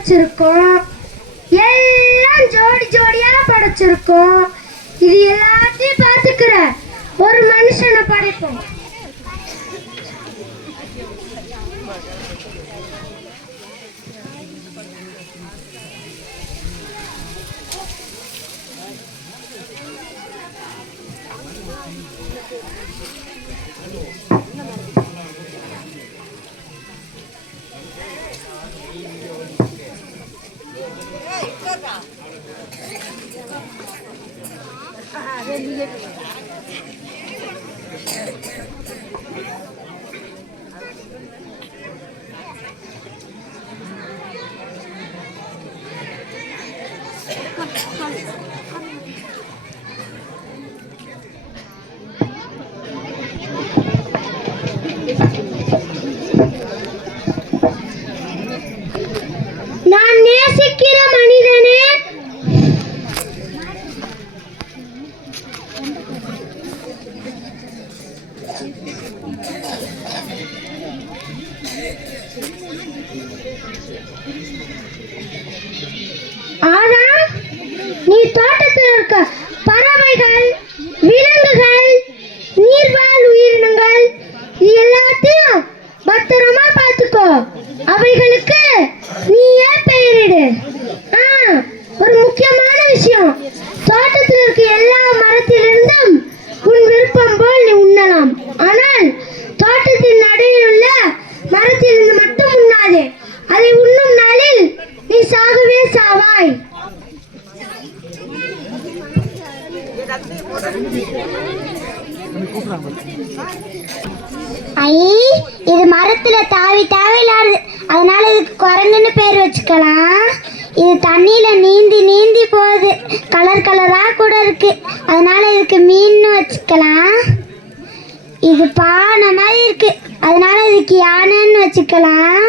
படைச்சிருக்கோம், எல்லாம் ஜோடி ஜோடியா படைச்சிருக்கோம். இது எல்லாத்தையும் பார்த்துக்கிற ஒரு மனுஷனை படைப்போம். நான் நேசிக்கிற மனிதனே, ஆதாம், நீ தோட்டத்தில் இருக்க பறவைகள், விலங்குகள், நீர்வாழ் உயிரினங்கள் இது எல்லாத்தையும் பத்திரமா பார்த்துக்கோ. அவைகளுக்கு நீயே பெயரிடு. ஒரு முக்கியமான விஷயம், தோட்டத்தில் இருக்க எல்லா மரத்திலிருந்தும் உன் விருப்பம் போல் நீ உண்ணலாம். ஆனால் தோட்டத்தின் நடுவில் உள்ள மரத்திலிருந்து மட்டும் உண்ணாதே. அதை உண்ணும் நாளில் நீ சாகவே சாவாய். இது மரத்துல தாவி தாவி விளையாடுது, அதனால இதுக்கு குரங்குன்னு பேர் வச்சுக்கலாம். இது தண்ணியில நீந்தி நீந்தி போகுது, கலர் கலரா கூட இருக்கு, அதனால இதுக்கு மீன்னு வச்சுக்கலாம். இது பானை மாதிரி இருக்கு, அதனால இதுக்கு யானைன்னு வச்சுக்கலாம்.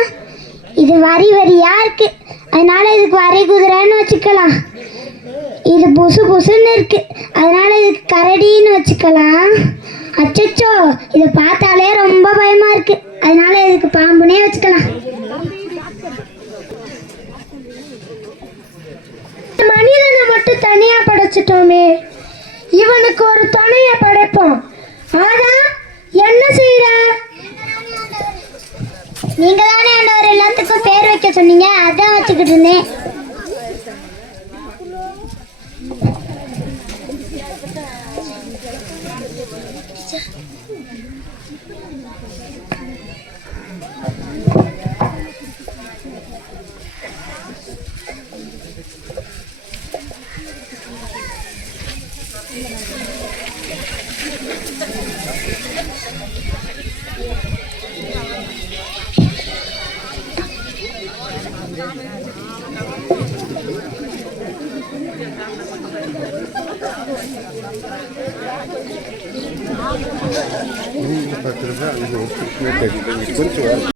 இது வரி வரியா இருக்கு, அதனால இதுக்கு வரி குதிரைன்னு வச்சுக்கலாம். இது புசு புசுன்னு இருக்கு, அதனால இதுக்கு கரடின்னு வச்சுக்கலாம். அச்சச்சோ, இதை பார்த்தாலே ரொம்ப பயமா இருக்கு, அதனால இதுக்கு பாம்புனே வச்சுக்கலாம். மனிதனை மட்டும் தனியா படைச்சிட்டோமே, இவனுக்கு ஒரு துணைய படைப்போம். ஆனா என்ன செய்யற? நீங்க தானே ஆண்டவர் எல்லாத்துக்கும் பேர் வைக்க சொன்னீங்க, அதான் வச்சுக்கிட்டு இருந்தேன். கொஞ்சம்